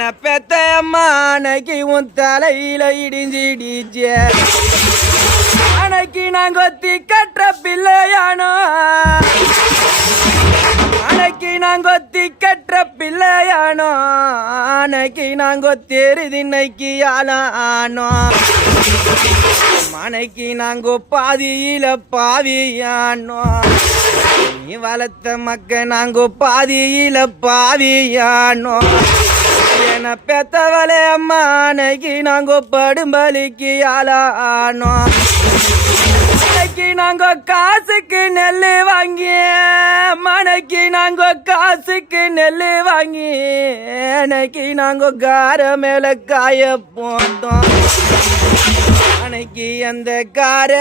என்ன பெத்த அம்மா அன்னைக்கு உன் தலையில இடிஞ்சிடிச்ச அன்னைக்கு நான் கொத்தி கற்ற பிள்ளையானோ அன்னைக்கு நான் கொத்தி கற்ற பிள்ளையானோ அன்னைக்கு நான் கொத்தேறுது இன்னைக்கு ஆளானோ மனைக்கு நாங்கோ பாதியில பாவியானோ நீ வளர்த்த மக்க நாங்கோ பாதியில பாவியானோ என பெத்தவளே அம்மா அன்னைக்கு நாங்கோ படும்பலிக்கு ஆளானோ மனைக்கு நாங்கோ காசுக்கு நெல்லு வாங்கி மனைக்கு நாங்கோ காசுக்கு நெல்லு வாங்கி அன்னைக்கு நாங்கோ கார மேல காய போட்டோம் மனைக்கு அந்த கார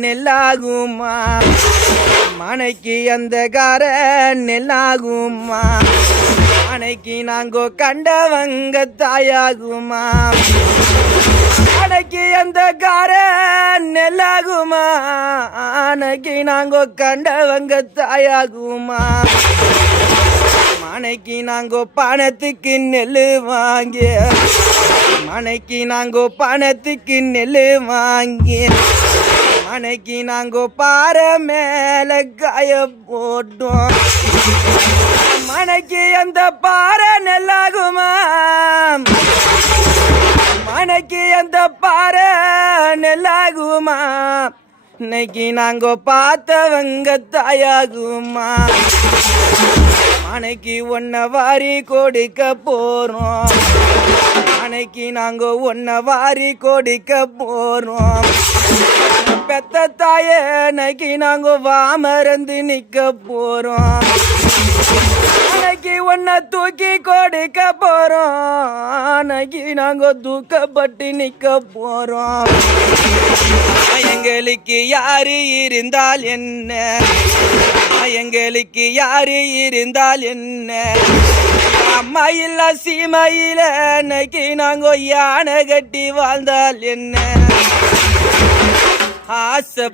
நெல்லாகுமா மனைக்கு அந்த கார நெல்லாகுமா மனைக்கு நாங்கோ கண்டவங்க தாயாகுமா மனைக்கு அந்த கார நெல்லாகுமா மனைக்கு நாங்கோ கண்டவங்க தாயாகுமா மனைக்கு நாங்கோ பணத்துக்கு நெல்லு வாங்கி மனைக்கு நாங்கோ பணத்துக்கு நெல்லு வாங்கி மனைக்கு நாங்கோ பாறை மேல காய போட்டோம் மனைக்கு அந்த பாறை நெல்லாகுமா மனைக்கு அந்த பாறை நெல்லாகுமா இன்னைக்கு நாங்கோ பார்த்தவங்க தாயாகுமா மனைக்கு ஒன்ன வாரி கொடுக்க போறோம் மனைக்கு நாங்கோ ஒன்ன வாரி கொடுக்க போறோம் பெத்த தாய அன்னைக்கு நாங்கோ வாமறந்து நிக்க போறோம் அன்னைக்கு ஒன்ன தூக்கி கொடுக்க போறோம் அன்னைக்கு நாங்கோ தூக்கப்பட்டு நிக்க போறோம் எங்களுக்கு யாரு இருந்தால் என்ன எங்களுக்கு யாரு இருந்தால் என்ன அம்மா இல்ல சீமையில அன்னைக்கு நாங்கோ யானை கட்டி வாழ்ந்தால் என்ன ஆசை